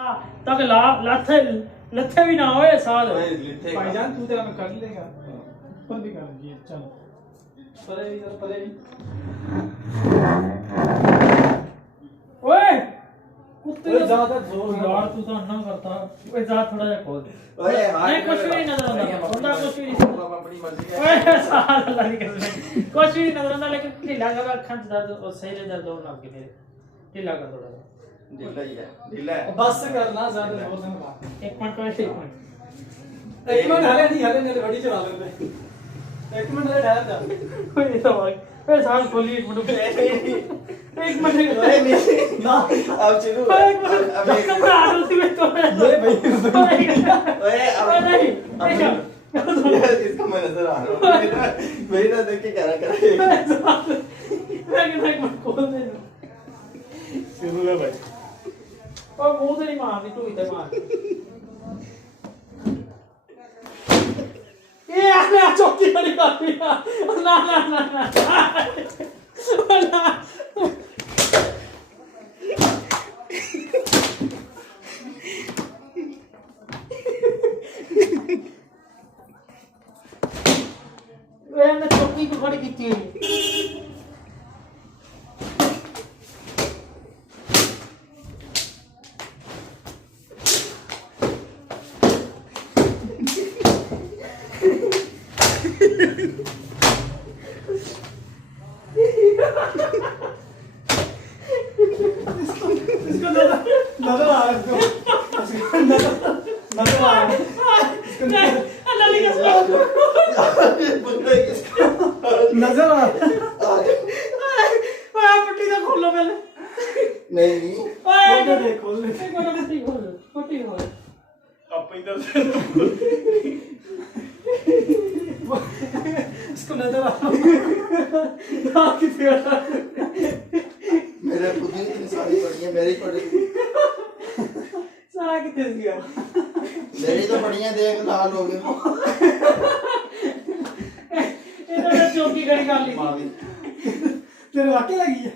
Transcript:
तक ला लथे लथे भी ना होए साल भाईजान तू तेरा मैं कर लेगा ऊपर भी कर लीजिए चल परे इधर परे ओए कुत्ते ज्यादा जोर यार तू तो अन्ना करता ओए जा थोड़ा जा खोल ओए नहीं कुछ भी नहीं नजर आता बंदा कुछ भी नहीं अपनी मर्जी ओए साल अल्लाह की कसम कुछ भी नहीं नजर आता लेकिन ढीला कर अखां दर्द और सही रे दर्द होने लग गए मेरे ढीला कर थोड़ा ढीला ही है ढीला है बस करना ज्यादा जोर से मत एक मिनट को एक मिनट हले नहीं बड़ी चला लेते एक मिनट हले ठहर जा ओए तो ओए साल खोली एक मिनट एक मिनट ओए नहीं ना अब चलो अब एक कमरा आदमी में तो ये भाई ओए अब नहीं इसको मैं नजर आ रहा हूं मेरी ना देख के क्या करेगा मैं मत खोल दे शुरू है भाई और मुंह से नहीं मारनी तू इधर मार ये आने चौकी बड़ी कर दिया ना ना ना ना ना वे ने चौकी को खड़ी की थी इसको नजर आ रहा है इसको नजर आ रहा है अल्लाह की कसम नजर आ ओए पट्टी तो खोलो पहले नहीं ओए खोल दे एक मिनट पट्टी खोल अब इधर से इसको नजर आ रहा है कितने मेरे खुद ही इतनी सारी पड़ियां मेरी पड़ी सारा कितने दिया मेरी तो पड़ियां देख लाल हो गए ये तो चौकी खड़ी कर ली मावी तेरे वाकई लगी है